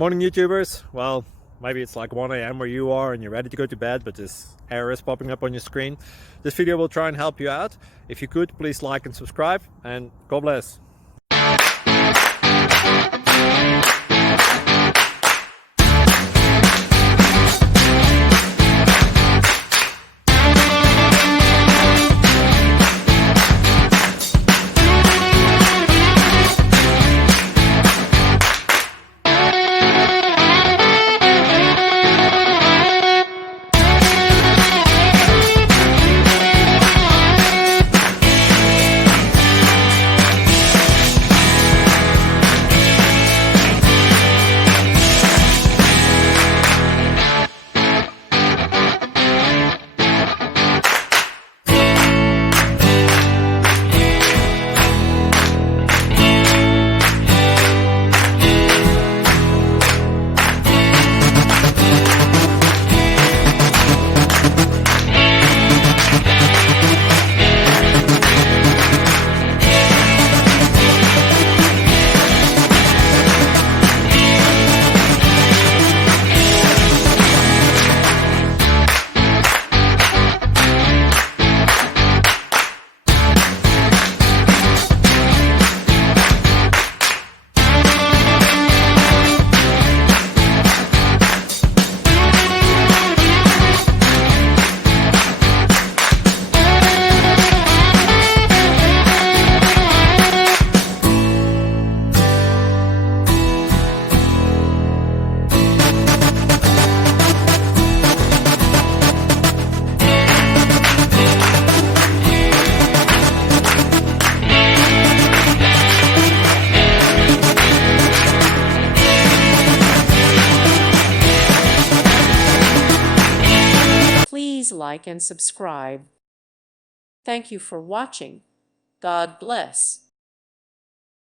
Morning YouTubers. Well, maybe it's like 1 a.m. where you are and you're ready to go to bed, but this error is popping up on your screen. This video will try and help you out. If you could, please like and subscribe, and God bless. Please like and subscribe. Thank you for watching. God bless.